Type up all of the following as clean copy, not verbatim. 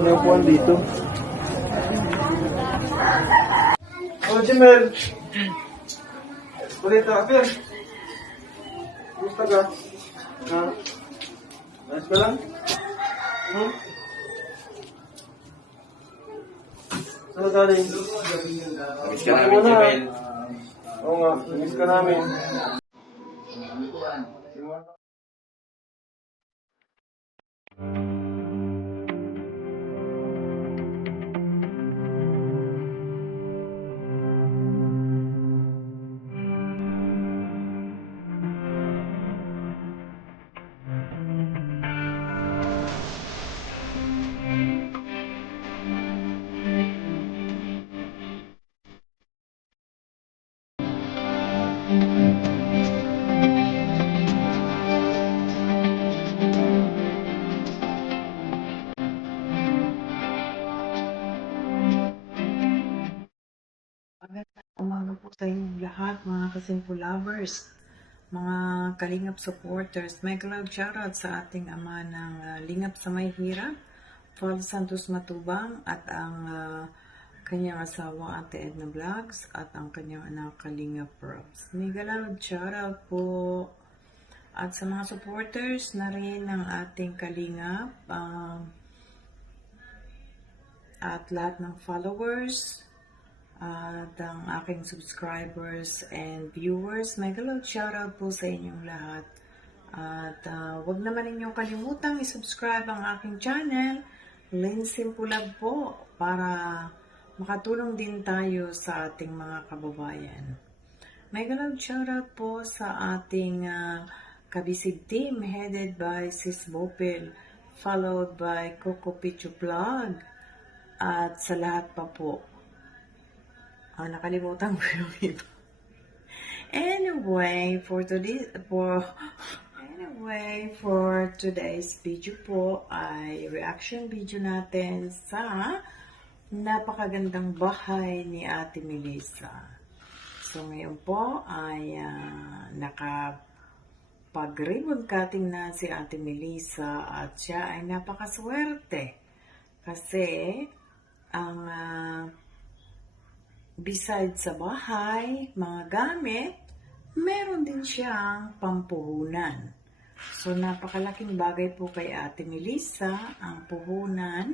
May upuan dito. Oh, Jimel! Kulita, Apir! Gusto ka? Ha? Ayos ka lang? Saan ka galing? Miss ka namin, Jimel. Oo nga, miss ka namin. Umaga po sa inyong lahat, mga Kasimple lovers, mga Kalingap supporters. May cloud shoutout sa ating ama ng Lingap sa May Hirap, Paul Santos Matubang, at ang kanyang asawa Ate Edna Vlogs, at ang kanyang anak Kalingap Robs. May cloud shoutout po. At sa mga supporters na rin ng ating Kalingap, at lahat ng followers, at ang aking subscribers and viewers, may galot shoutout po sa inyong lahat. At wag naman ninyong kalimutang i-subscribe ang aking channel, Lindsay Pulag po, para makatulong din tayo sa ating mga kababayan. May galot shoutout po sa ating Kabisig team headed by Sis Bopel, followed by Coco Pichu Vlog, at sa lahat pa po. Nakalimutan ko yung iba. Anyway, for today's video po ay reaction video natin sa napakagandang bahay ni Ate Melissa. So ngayon po ay nakapag-ribbon cutting na si Ate Melissa, at siya ay napakaswerte kasi ang besides sa bahay, mga gamit, meron din siyang pampuhunan. So, napakalaking bagay po kay Ate Melissa ang puhunan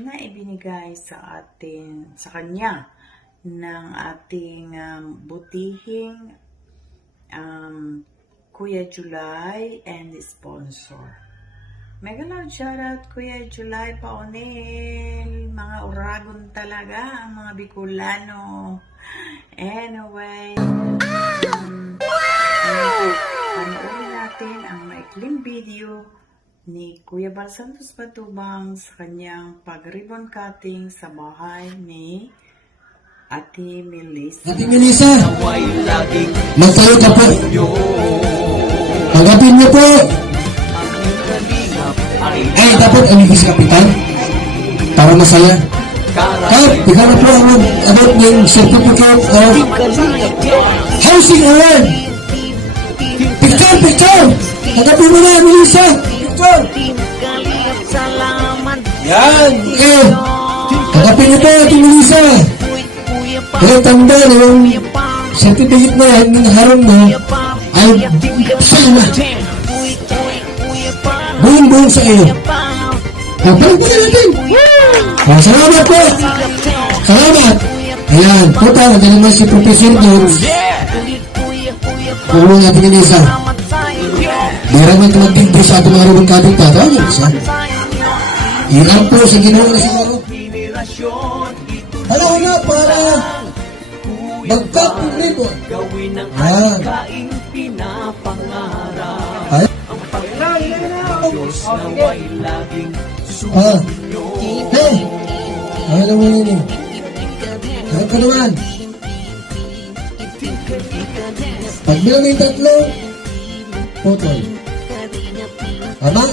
na ibinigay sa kanya ng ating butihing Kuya July and sponsor. Mega loud shoutout Kuya July Paonel, mga uragon talaga ang mga Bicolano. Anyway, panoorin natin ang maikling video ni Kuya Bal Santos Matubang sa kanyang pag-ribbon cutting sa bahay ni Ate Melissa. Ate Melissa, magtayo ka po. Pagapin niyo po. Ay, dapat aligis kapitan para masaya. Ikaw na po ang about ng certificate of housing award. Picture! Tagapin mo na, Melissa! Picture! Yan! Okay. Tagapin niyo po, Ate Melissa. Kaya tanda na yung certificate na yan, ng harap mo, ay sa'yo na. Buong sa iyo. Pagpalik po natin. Salamat po. Salamat. Ayan. Puta, nagaling mo si Professor Dukes. Kung mga natin Melissa. Meron man tumagpinto sa ating mga rubong kabing tatawag. Ilan po sa ginawa na siguro. Hello na para magkakulibon. Ayan. Ayan. Diyos nawa'y laging sumunyo. Hey! Ay naman yun eh. Saan ka naman? Pag bilang yung tatlo, putol. Tama?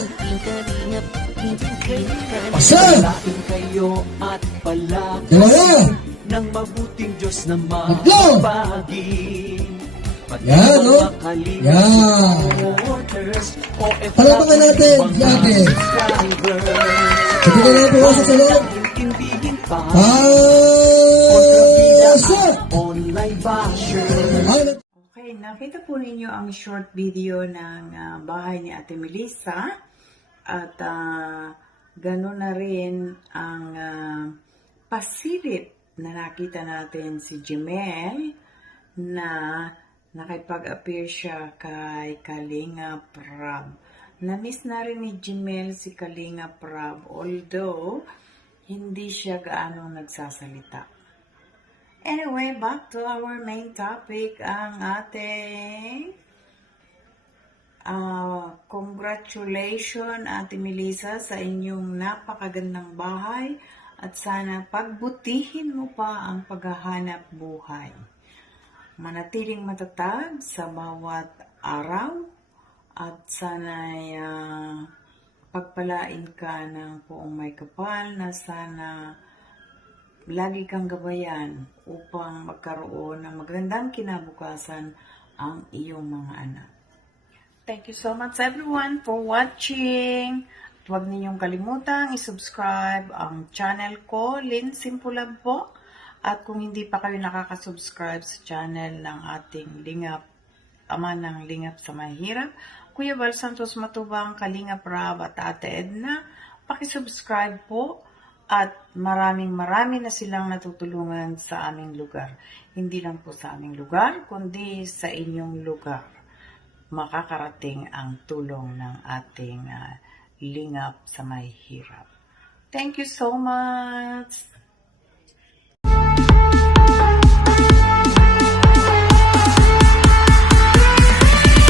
Isa! Dalawa! Nang mabuting Diyos na magbagi. Yan, no? Yan. Palapakan natin, natin. Hindi ka na pumasok sa loob. Pasok! Okay, nakita po ninyo ang short video ng bahay ni Ate Melissa at gano'n na rin ang pasilip na nakita natin si Jemel na nakipag-appear siya kay Kalinga Prab. Na-miss na rin ni Jemel si Kalinga Prab, although hindi siya gaano nagsasalita. Anyway, back to our main topic, ang ating congratulations Ate Melissa sa inyong napakagandang bahay at sana pagbutihin mo pa ang paghahanap buhay. Manatiling matatag sa bawat araw at sana'y pagpalain ka ng Poong May Kapal na sana lagi kang gabayan upang magkaroon ng magandang kinabukasan ang iyong mga anak. Thank you so much everyone for watching. At huwag ninyong kalimutang i-subscribe ang channel ko, Lynn Simpulab po. At kung hindi pa kayo nakaka-subscribe sa channel ng ating Lingap, Ama ng Lingap sa Mahirap, Kuya Val Santos Matubang, Kalinga Prab at Ate Edna, pakisubscribe po at maraming na silang natutulungan sa aming lugar. Hindi lang po sa aming lugar, kundi sa inyong lugar. Makakarating ang tulong ng ating Lingap sa Mahirap. Thank you so much!